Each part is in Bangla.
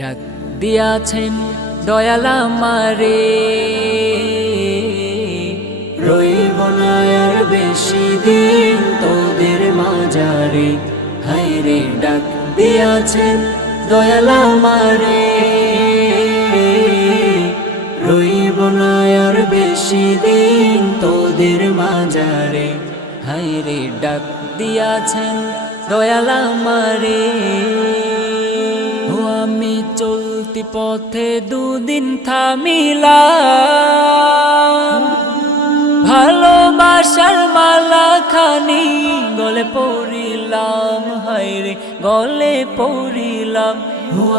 ডাক দিয়াছেন দয়াল আমারে, রইব না আর বেশি দিন তোদের মাঝারে। হায়রে ডাক দিয়াছেন দয়াল আমারে, রইব না আর বেশি দিন তোদের মাঝারে। হায়রে ডাক দিয়াছেন দয়াল আমারে। আমি চলতি পথে দুদিন থামিলাম, ভালোবাসার মালা খানি গলে পড়িলাম। হায়রে গলে পড়িলাম।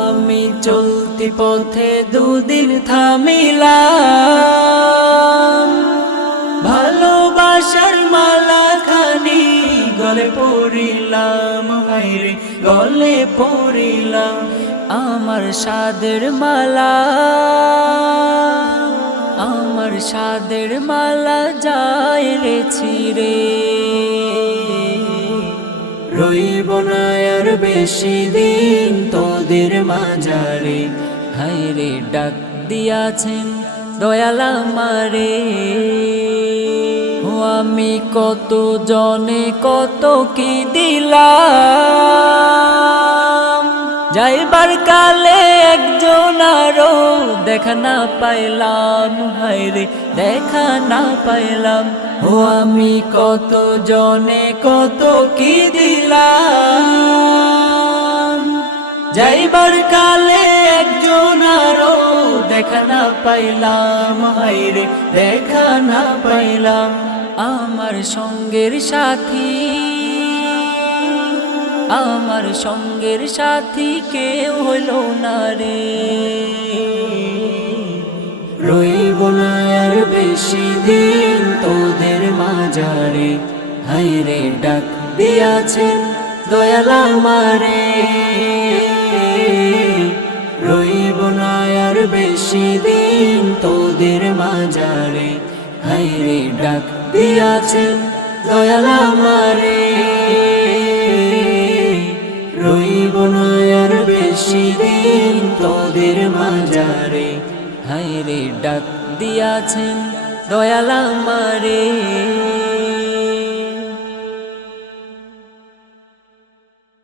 আমি চলতি পথে দুদিন থামিলাম, ভালোবাসার মালা খানি গলে পড়িলাম। হায়রে গলে পড়িলাম। আমার সাদের মালা, আমার সাদের মালা যায় রে ছিঁড়ে, রইব না আর বেশি দিন তোদের মাঝারে। হায়রে ডাক দিয়াছেন দয়াল আমারে। আমি কত জনে কত কি দিলাম, যাইবার কালে একজন আরো দেখা না পাইলাম। হায়রে দেখা না পাইলাম। আমি কত জনে কত কি দিলাম, যাইবার কালে একজন আরো দেখা না পাইলাম। হায়রে দেখা না পাইলাম। আমার সঙ্গের সাথী, আমার সঙ্গের সাথী কেউ হইল না রে, রইব না আর বেশি দিন তোদের মাঝারে। হায়রে ডাক দিয়াছেন দয়াল আমারে, রইব না আর বেশি দিন তোদের মাঝারে। হায়রে ডাক দিয়াছেন দয়াল আমারে, রইব না আর বেশি দিন তোদের মাঝারে। হায়রে ডাক দিয়াছেন দয়াল আমারে।